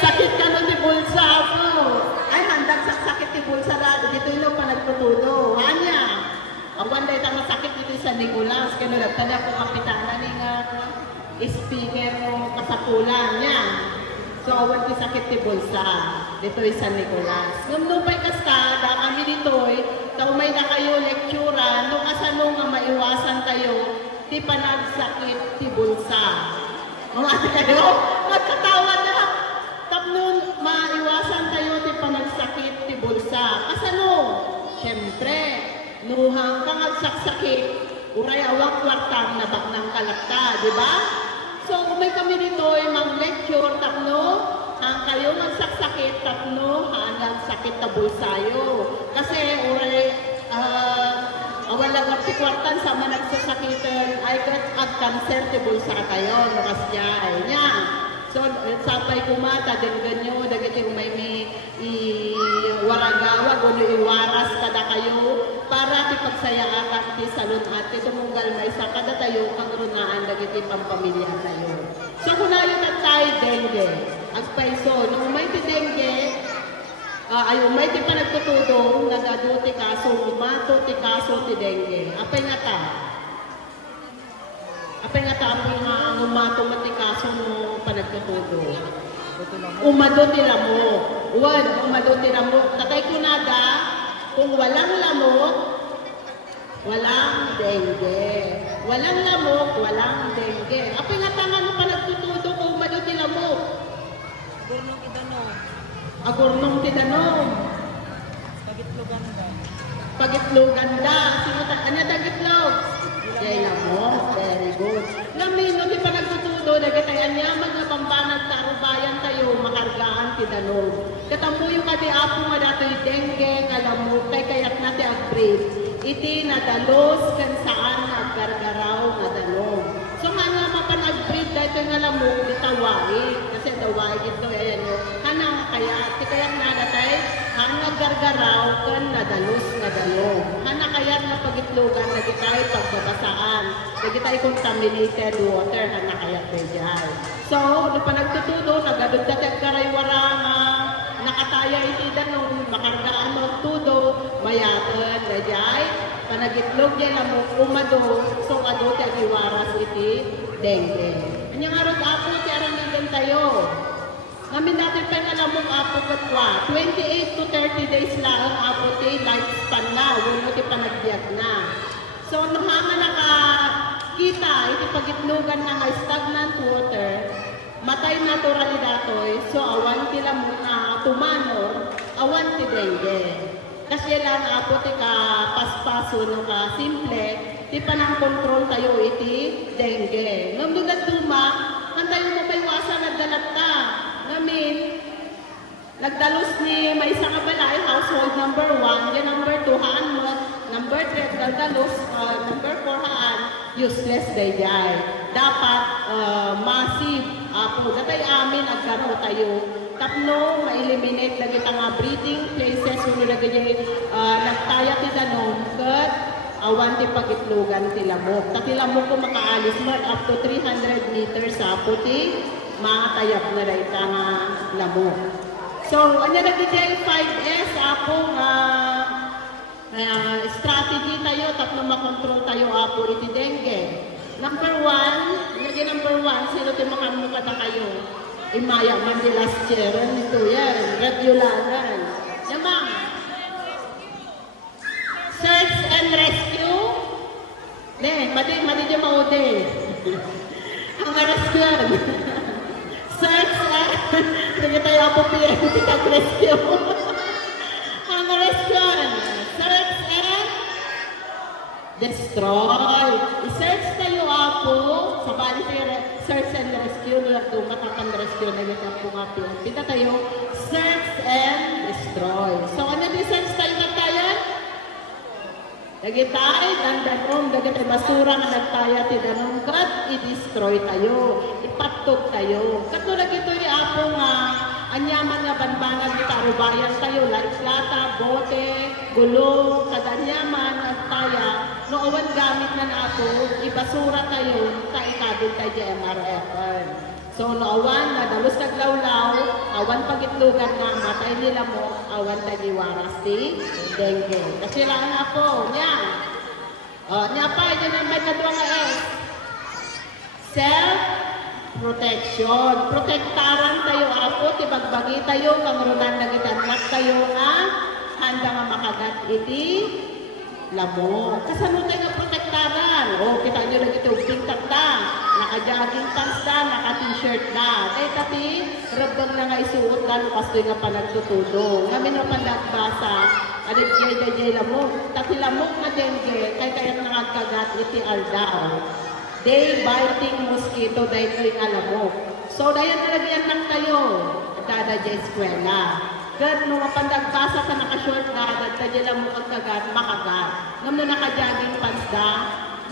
Sakit ka nun ni Bulsa ako. Ay, handag sa sakit ni Bulsa na. Dito yung panagtutudo. Hanya. Ang wanda itang masakit dito sa Nicolas. Kaya nalagtala ko kapitana ni nga speaker mo kasapulan niya. So, awan ko sakit ni Bulsa. Dito yung San Nicolas. Nung pa'y kastada, kami dito taumay na kayo lectura. Nung asano nga maiwasan kayo, di pa nagsakit si Bulsa. Mga ate kayo, magkatawa na. Tapos maiwasan kayo, di pa nagsakit si Bulsa. Asano? Siyempre, nuhang kang agsaksakit, uray awak kwartang nabak ng kalakta, di ba? So, may kami dito mag-lecture, tapno, ang kayo magsaksakit, tapno, hanag sakit na bulsayo. Kasi, uray, awalagap si kwartan sa managsasakitan, ay ag-cancer ti bulsa kayo, nakas niya, ay niya. So, sapay kumata, din ganyo, dagiti may waragawa, gulo iwaras kada kayo, para ipagsayaan ti salon at tumunggal may sa kada tayo, kangrunaan, dagiti pampamilya tayo. So, kunayo na tayo, dengue. Agpaiso, nung may ti dengue, may ti pa nagtutudong, nagado ti kaso, umato ti kaso ti dengue. Apay nga ta? Apay nga ta, apay nga umato mati kaso mo panagtutudo. Umado ti lamok. Umado ti lamok. Tatay ko nada, kung walang lamok, walang dengue. Walang lamok, walang dengue. Apay nga ta nga no panagtutudo kung umado ti lamok? Agurnong idanom. Agurnong ti danom. Pagitloganda. Pagitloganda. Sino ta? Ano dagitlog? Yay lamok. Very good. Lamino ti panagtutudo, nagatayan niya mga pambanag sa arubayan tayo, makargaan ti danom. Katampuyo ka di apo nga dato'y dengue, kalamok, kayat na ti agbrief. Iti nadalos kan saan aggargaraw nga danom. So nga nga mapanag-breed dahil nga lamok, di tawai. Kasi tawai ito, ayan yun. Hanang kaya, ti kayat na datay, hanang gargaraw kan nadalos nga danom. Hanang kaya nga pagitlogan, nagitay pagbabasaan. Nagitay contaminated water, hanang kaya pwedyan. So, di pa nagtutudo, nagadod dati agkaraywara nga, nakataya iti danom, makargaan mo tudo, mayagan, dayay, panagitlog niya lamok, umado, so ado tayo iwaras iti dengue. Anyang arot apo, ti arangigan tayo. Ngamin natin pa nga lamok apo katwa, 28 to 30 days lang ang apo ti lifespan na, wala ti panagbiag na. So, nung hanga nakakita, iti pagitlogan na nga stagnant water, matay naturalidatoy, so awan ti lamok na tumanor, awan ti dengue. Kasi lang apo ti ka paspaso no ka simple, ti panang kontrol tayo iti dengue. Ngam dugat tuma, kantayo mo paiwasan nagdalat ta. Ngamin, nagdalos ni may isa nga balay, household number 1, yan number 2, haan mo, number 3, nagdalos, number 4, haan, useless dayay. Dapat massive, apo, datay amin, agkaro tayo. Tapno, ma-eliminate lagi nga breeding places, uno lagi yung nagtaya ti danom, kat awan ti pagitlogan ti lamok. Ti lamok ko makaalis mo up to 300 meters sa puti, makatayap na rin ka nga lamok. So, anya lagi dyan 5S, apong strategy tayo, tapno makontrol tayo apo iti dengue. Number 1, lagi number 1, sino ti makamukha na kayo? Imaya man di last year, ito yan, regular. Yan ma'am. Search and rescue. Ne, madi di maude. Ang rescue yan. Search and, sige tayo ako PNP rescue. Ang rescue yan. Search and destroy. I-search tayo ako sa bali search and rescue nila ito matakan rescue na ganyan po nga pinta tayo search and destroy. So ano di search tayo na tayo? Nagitay, dandanom, nagitay basura nga nagtaya ti danom kat i-destroy tayo, ipatog tayo. Katulad ito yung apo nga anyaman nga banbangan di karubayan tayo, lata, bote, gulong, kadanyaman, nagtaya. Noowan gamit na apo, ibasura tayo, kaikabin tayo di MRF. So, no, awan na dalos naglawlaw, awan pagitlugan na matay nila mo, awan tagiwaras di dengue. Kasi lang na po, niya. Niya pa, yun ang may kadwa nga self-protection. Protektaran tayo ako, tibagbagi tayo, kamurunan na gitanak tayo nga, handa nga makagat iti lamo. Kasano tayo nga protektaran? O, kita nyo lang ito, tingkat na, naka-jogging pants na, naka-t-shirt na. Kaya tati, rabang na nga isuot na, lukas doon nga panagtutudo. Ngamin na panagbasa, alit jay lamo. Tati lamo nga dengue, kaya nangagkagat iti aldaw. Day biting mosquito, dahil ko yung alamok. So, dahil nalagyan lang tayo, dada dyan eskwela. Gad, nung mapandagbasa sa naka-short na, dahil lang mo agkagat, makagat. Ngam nung naka-jogging pants na,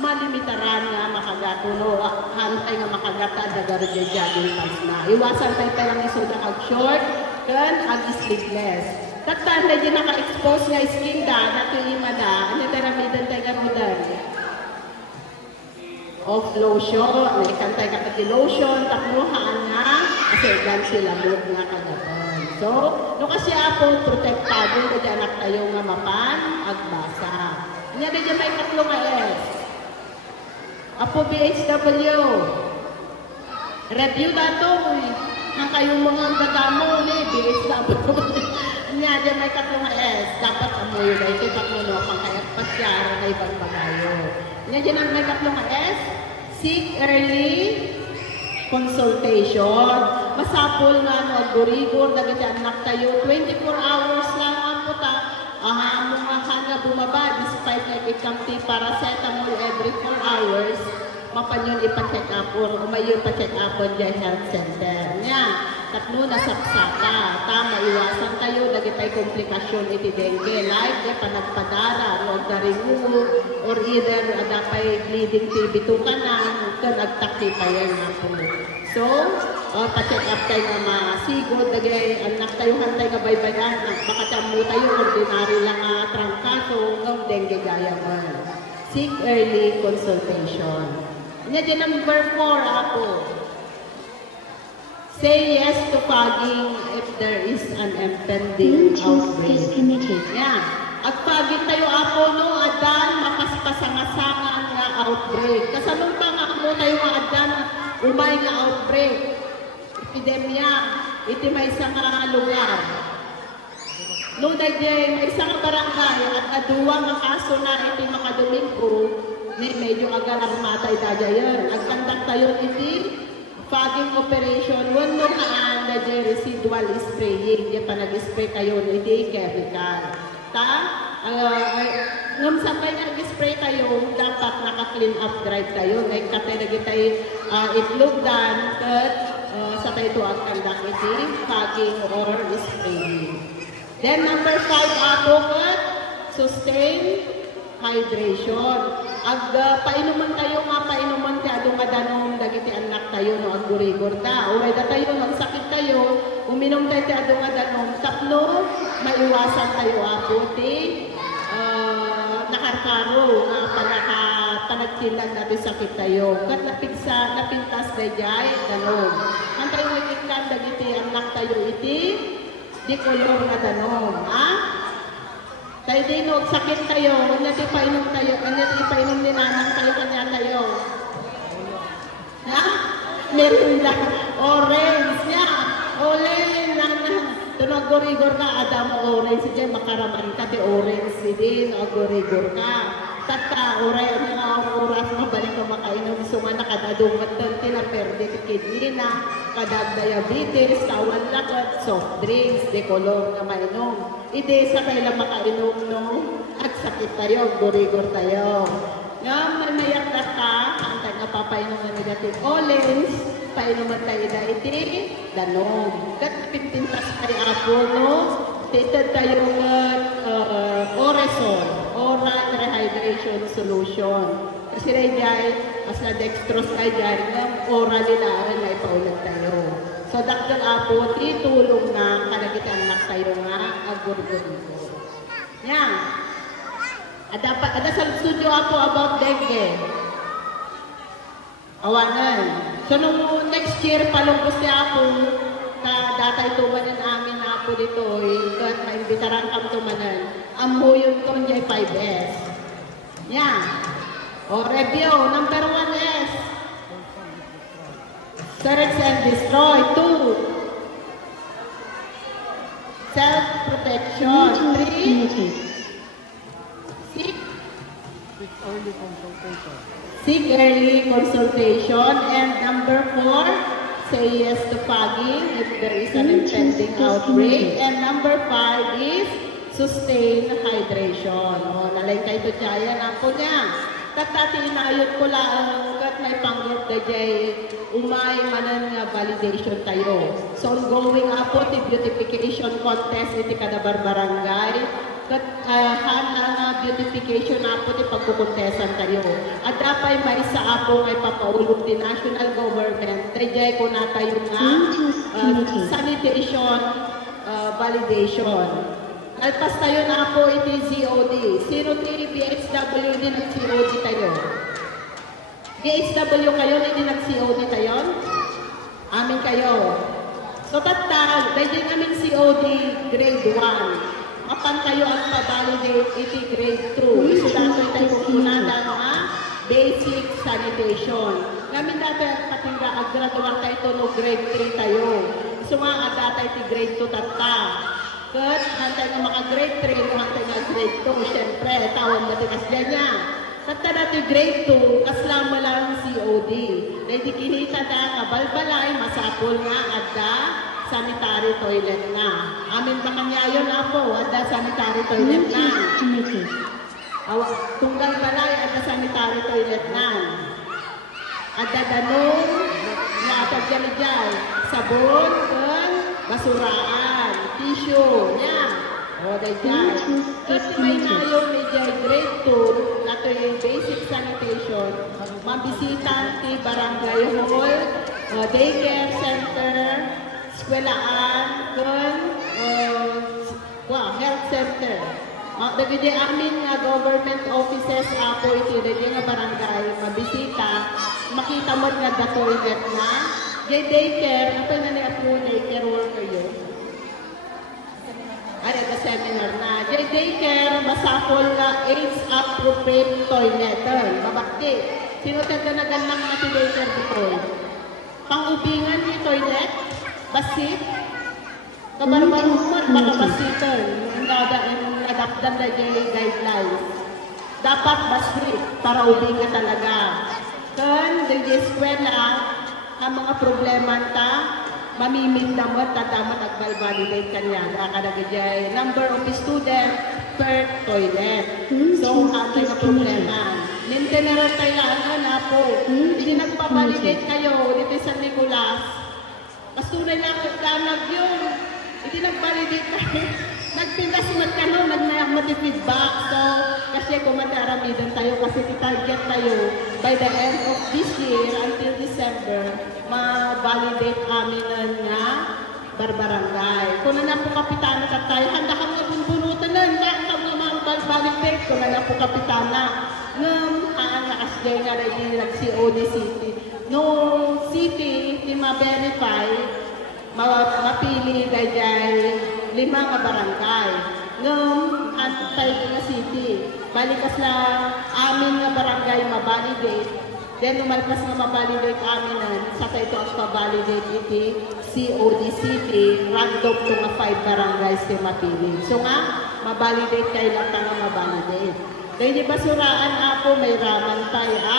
malimitaran nga makagat. Uno, hantay nga makagat, dagar dyan jogging pants na. Iwasan tayo talang iso na ag-short, kan ag-sleeveless. Tatan, dahil naka-expose nga skin da, nato ima da, ano taramidan tayo garudan? Of lotion, naikantay ka pati lotion, takmuhaan nga, kasi gan sila mood nga kagapon. So, no kasi ako, protektado, kaya anak tayo nga mapan, agbasa. Kanya na dyan may katlo nga S. Apo BHW. Review na to, ang kayong mga gagamo, BHW. Kanya dyan may katlo nga S. Dapat amoy na ito, takmuno, pang kaya pasyara na ibang pagayo. Kanya dyan ang may katlo nga S. Seek early consultation. Masapol nga no, agurigor, dagiti anak tayo, 24 hours lang ang puta. Amo nga nga bumaba, despite na ikamti paracetamol every 4 hours, mapanyon ipa-check up or umayon pa-check up on the health center. Nya, tatlo na sapsaka, tama, iwasan tayo, dagitay komplikasyon iti dengue, like, panagpadara, no, daringu, or either adapay bleeding TB tukanan, kan agtakti pa yan nga po. So, pa-check up tayo nga masigod, dagay anak tayo hantay nga baybayan, makatamu tayo, ordinary lang trangkaso, ng dengue gaya man. Seek early consultation. Nya din number 4 ako. Say yes to fogging if there is an impending outbreak. Yeah. At pagit tayo ako no, adan, makaspasanga-sanga nga outbreak. Kasanong pa nga mo tayo nga adan, umay nga outbreak. Epidemya, iti may isang lugar. No, dahil may isang barangay at aduwa nga kaso na iti makadomingo, medyo agalarmatay dadayan. Agkandak tayo iti fogging operation, one no kaan na residual spraying, di pa nag-spray kayo iti chemical. Ngam sa kayo nag-spray kayo, dapat naka-clean up drive tayo. Like katilagi tayo itlog dan, sa tayo ito ang kandak iti fogging or spraying. Then number 5 ako, sustain hydration. Ag painuman tayo nga, painuman tayo nga danom, dagiti anak tayo, no, ag gurigor ta. Uray da tayo, magsakit tayo, uminom tayo nga danom, tapno, maiwasan tayo aputi, nakarkaro, panagtilan natin sakit tayo. Kat napintas tayo jay, danom. Ang tayo nagiklan, dagiti anak tayo iti, di kolor nga danom, ha? Tayo din, sakit tayo, wala di painom tayo, wala di painom ni nanang tayo, kanya tayo. Ha? Merinda, orange, ya. Ole, nanang. Tunog gorigor ka, adam orange, dyan makaraman ka, di orange din, o gorigor ka. Tata, oray, ang mga oras, mabalik ka makainom, so nga nakadadungat doon, tinaperde ti kidney na, kadag diabetes, kawan lakot, soft drinks, de kolor na mainom. Ide sa kaila makainom, no? At sakit tayo, gorigor tayo. Nga, manayak na ka, ang tagapapainom na negative orange, painuman tayo na iti, danom. Kat pintintas tayo ako, no? Titad tayo Oresol, oral rehydration solution. Kasi rin dyan, as na dextrose tayo dyan, oral nila na ipaulat tayo. So, dakdal apo, itulong na kalagitan na tayo nga, agurgurgo. Yan. Ada sa studio ako about dengue. Awanan. So, nung next year, palungkos niya ako, datay tumanan amin na ako dito, kat maimbitaran kang tumanan. Ang muyon ko niya 5S. Yan. O, review. Number 1S. Search and destroy. 2. Self-protection. 3. Seek Early consultation. Seek early consultation. And number 4, say yes to fogging if there is an impending outbreak. And number 5 is sustain hydration. O, nalay kayo ito dyan. Ako niya. Katati inayot ko lang kat may panggap na dyan umay manan nga validation tayo. So, ongoing apo ti beautification contest iti kada barangay. Kat hana nga beautification apo ti pagkukontesan tayo. At dapat may isa apo ngay papaulog ti national government. Dayjay ko na tayo nga sanitation validation. Alpas tayo na po iti COD. Sino ti BHW din nag-COD tayo? BHW kayo na din nag-COD tayo? Amin kayo. So tatag, dahil namin COD grade 1. Mapan kayo ang pa-validate iti grade 2. So dati tayo kunada nga basic sanitation. Namin dati patinga ag-graduate tayo no grade 3 tayo. So nga dati iti grade 2 tatag. Kat, hantay nga maka-grade 3, hantay nga grade 2, syempre, tawag natin kasya niya. Kata natin grade 2, kaslang lang COD. Dahil di kinita na kabalbalay, masapol nga adda sanitary toilet na. Amin ba kanya yun, Apo? Adda sanitary toilet na. Tunggal balay, adda sanitary toilet na. Adda danong, nga pagdyaligay, sabon, kan, basuraan. Tissue, yan. O, dahil. Kasi may nayo ni grade 2, na ito yung basic sanitation, mabisita ti barangay hall, daycare center, eskwelaan, health center. Dagiti amin nga government offices ako iti dagiti nga barangay, mabisita, makita mo nga the toilet na, daycare, apa na niya po daycare worker yun? Ano ka seminar na. Daycare, masapol nga age-appropriate toilet. Babakti. Sinutanda na ganang nga si daycare dito. Pang-ubingan ni toilet, basit, kabarbaruman, makabasitan. Ang adaptan na yung guidelines. Dapat basit para ubingan talaga. Kan, dahil eskwela, ang mga problema ta, mamimit damot at damot at validate kanya. Nakalagay number of student per toilet. So, ato yung problema. Ninteneral tayo na po. Hindi nagpabalidate kayo dito sa Nicolas. Pasunay na kanag yun. Hindi nagbalidate kayo. Nagpindas man ka no, nag-feedback. So, kasi kumataramidan tayo kasi target tayo by the end of this year until December, ma-validate amin nga barbarangay. Kung na po kapitana ka tayo, handa ka mga bunbunutan na, handa ka mga validate. Kung na po kapitana, nakasday nga rin nag-COD City. No city, di ma-verify, mapili dahil 5 nga barangay. Nung antay nga city, balikas lang amin nga barangay ma-validate. Then lumalpas nga ma-validate amin na sa ito at pa-validate iti COD City, random to nga 5 barangays yung mapili. So nga, ma-validate kayo lang nga ma-validate. Dahil di basuraan ako, may raman tayo,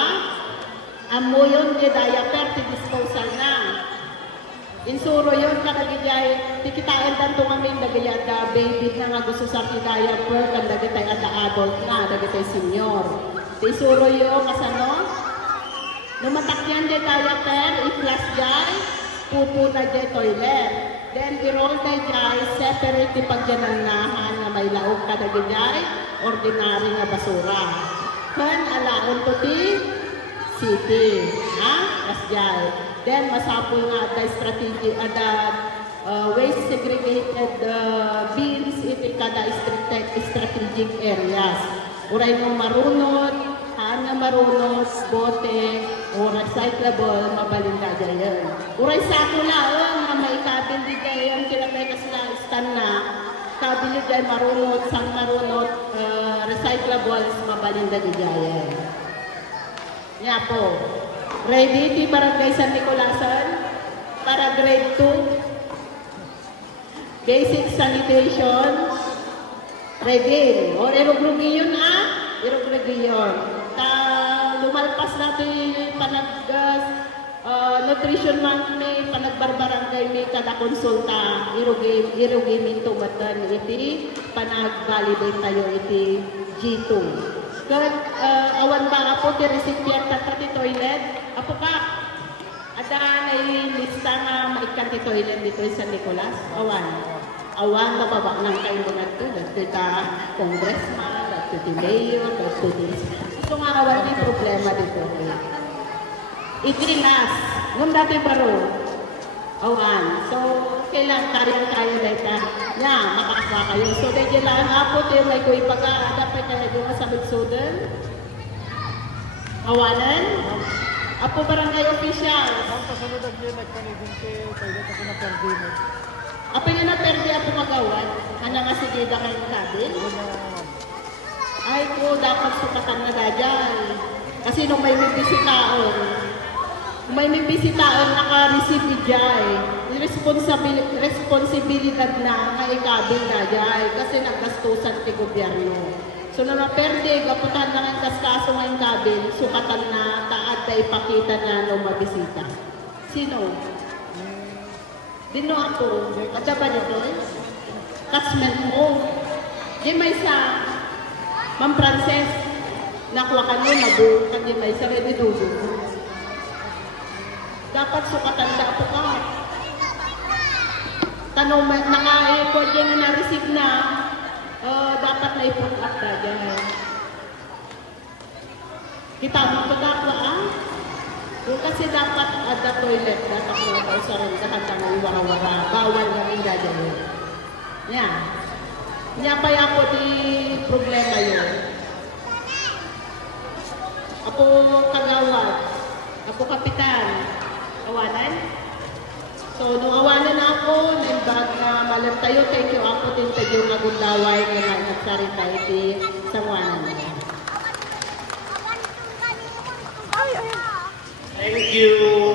amo yun, di diaper, ti disposal na. Insuro yun, kakagigay, tikitain tanto kami nagayada, baby na nga gusto sa diaper, kan dagitay at adult na, dagitay senior. Insuro yun, kasano? Numatak yan di diaper, i-flush jay, pupo na jay toilet. Then, i-roll na jay, separate di pagjananahan na may laog ka nagigay, ordinary nga basura. Kan, alaon to ti city. Kasjay. Then, masapol nga at strategy, waste segregated bins iti kada strategic areas. Uray mo marunot, haan nga marunot, bote, O recyclable, mabalinda dyan. Uray sako laon na may kabil di dyan, kinatay kasla stand na, kabil di dyan marunot, sang marunot, recyclables, mabalinda di dyan. Nga po. Ready ti Barangay San Nicolasan para grade 2. Basic sanitation. Ready. O irugrugiyon irugrugiyon. Lumalpas natin nutrition month may panagbarbarangay may kada konsulta irugi minto matan iti panag-validate tayo iti G2. Kaya awan ba apo ti recipient tata ti toilet? Apo ka? Ada na lista nga maikan ti toilet dito sa Nicolas? Awan mababa ng kayo mga ito. Dito ta congressman, dito ti mayor, dito ti... Ito nga awan di problema dito. Itrinas. Nung dati baro. Awan. So, kailang karyan kayo dito. Nya, makakaswa kayo. So, dahil lang apo tayo may kuwi pagka dapat kayo doon sa Bigsudan. Awanan. Apo barangay official. Ang pasunod ang linek kanibin kay toilet ako na perdino. Apo nga na perdi apo magawan. Hana nga sige da kayo kabin. Ay po, dapat sukatan na dyan. Kasi nung may bisitaon, naka-receive dyan. Responsibilidad na nga ikabil na dyan. Kasi naggastusan ti gobyerno. So na maperde, kaputan na ang kaskaso nga yung kabil, sukatan na, taat na ipakita na nung mabisita. Sino? Dino ako. At ba nito? Kasment mo. Di may sa Ma'am Frances, nakuha ka nyo, nabukan di may sa redidugo. Dapat sukatan na po ka. Tanong, naka-echo dyan na na-receive na, dapat na i-put up na dyan. Kita mo ito dakwa, kasi dapat ada toilet, dapat mga pausaran, dapat na iwara-wara, bawal kami dyan. Yan. Nyapay ako di problema yun. Ako kagawad, ako kapitan, awanan. So, nung awanan ako, naimbag na malam tayo, thank you ako din sa yung nagundaway na nagsarita iti sa awanan. Thank you.